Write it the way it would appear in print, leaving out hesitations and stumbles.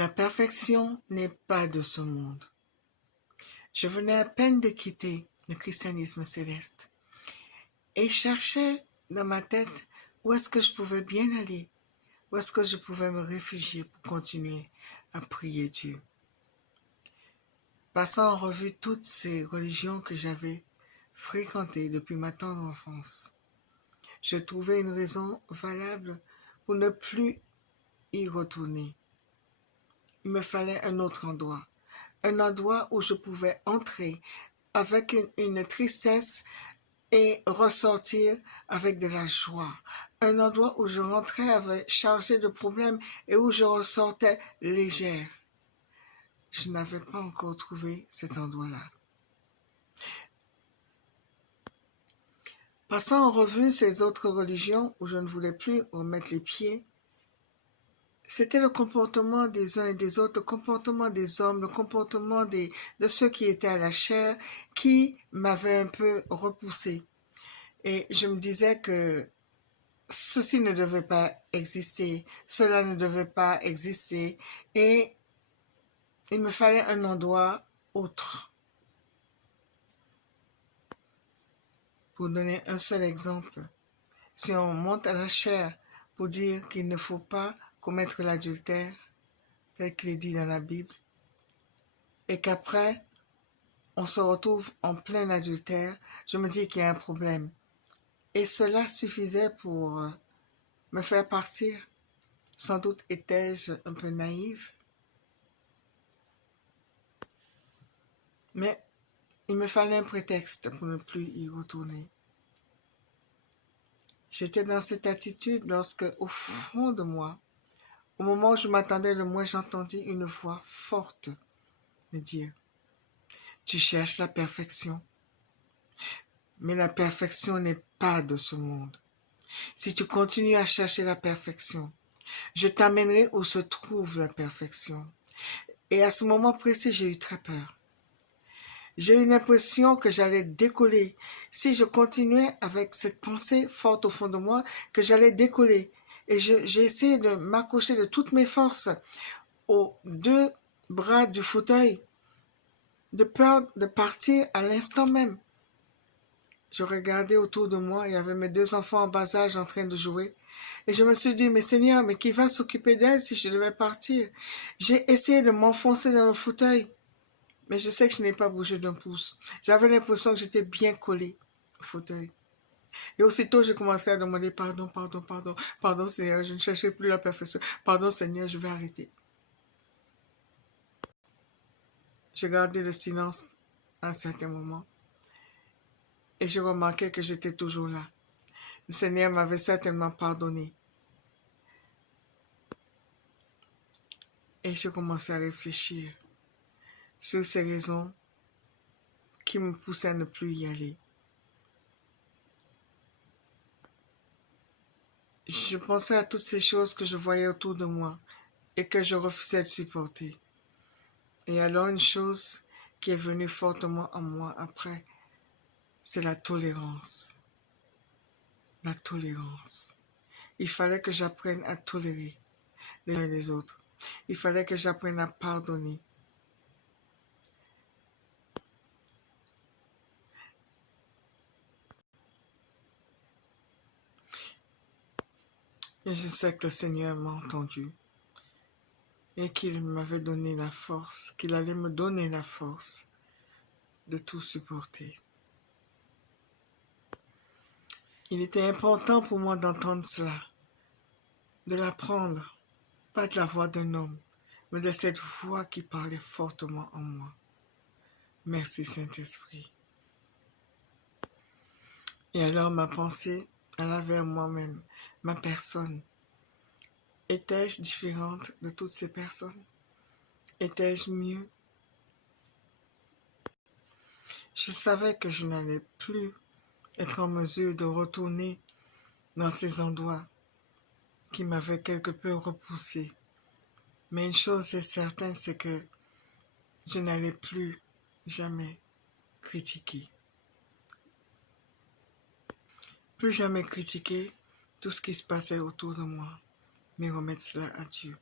La perfection n'est pas de ce monde. Je venais à peine de quitter le christianisme céleste et cherchais dans ma tête où est-ce que je pouvais bien aller, où est-ce que je pouvais me réfugier pour continuer à prier Dieu. Passant en revue toutes ces religions que j'avais fréquentées depuis ma tendre enfance, je trouvais une raison valable pour ne plus y retourner. Il me fallait un autre endroit où je pouvais entrer avec une tristesse et ressortir avec de la joie. Un endroit où je rentrais chargé de problèmes et où je ressortais légère. Je n'avais pas encore trouvé cet endroit-là. Passant en revue ces autres religions où je ne voulais plus remettre les pieds, c'était le comportement des uns et des autres, le comportement des hommes, le comportement de ceux qui étaient à la chair qui m'avait un peu repoussé. Et je me disais que ceci ne devait pas exister, cela ne devait pas exister et il me fallait un endroit autre. Pour donner un seul exemple, si on monte à la chair pour dire qu'il ne faut pas commettre l'adultère, tel qu'il est dit dans la Bible, et qu'après, on se retrouve en plein adultère, je me dis qu'il y a un problème. Et cela suffisait pour me faire partir. Sans doute étais-je un peu naïve. Mais il me fallait un prétexte pour ne plus y retourner. J'étais dans cette attitude lorsque, au fond de moi, au moment où je m'attendais le moins, j'entendis une voix forte me dire « Tu cherches la perfection, mais la perfection n'est pas de ce monde. Si tu continues à chercher la perfection, je t'amènerai où se trouve la perfection. » Et à ce moment précis, j'ai eu très peur. J'ai eu l'impression que j'allais décoller. Si je continuais avec cette pensée forte au fond de moi, que j'allais décoller. Et j'ai essayé de m'accrocher de toutes mes forces aux deux bras du fauteuil, de peur de partir à l'instant même. Je regardais autour de moi, il y avait mes deux enfants en bas âge en train de jouer. Et je me suis dit, mais Seigneur, mais qui va s'occuper d'elle si je devais partir? J'ai essayé de m'enfoncer dans le fauteuil. Mais je sais que je n'ai pas bougé d'un pouce. J'avais l'impression que j'étais bien collée au fauteuil. Et aussitôt, j'ai commencé à demander pardon, pardon, pardon. Pardon, Seigneur, je ne cherchais plus la perfection. Pardon, Seigneur, je vais arrêter. J'ai gardé le silence à un certain moment. Et je remarquais que j'étais toujours là. Le Seigneur m'avait certainement pardonné. Et je commençais à réfléchir sur ces raisons qui me poussaient à ne plus y aller. Je pensais à toutes ces choses que je voyais autour de moi et que je refusais de supporter. Et alors une chose qui est venue fortement en moi après, c'est la tolérance. La tolérance. Il fallait que j'apprenne à tolérer les uns et les autres. Il fallait que j'apprenne à pardonner. Et je sais que le Seigneur m'a entendu et qu'il m'avait donné la force, qu'il allait me donner la force de tout supporter. Il était important pour moi d'entendre cela, de l'apprendre, pas de la voix d'un homme, mais de cette voix qui parlait fortement en moi. Merci Saint-Esprit. Et alors ma pensée alla vers moi-même, ma personne. Étais-je différente de toutes ces personnes? Étais-je mieux? Je savais que je n'allais plus être en mesure de retourner dans ces endroits qui m'avaient quelque peu repoussé. Mais une chose est certaine, c'est que je n'allais plus jamais critiquer. Plus jamais critiquer tout ce qui se passait autour de moi, mais remettre cela à Dieu.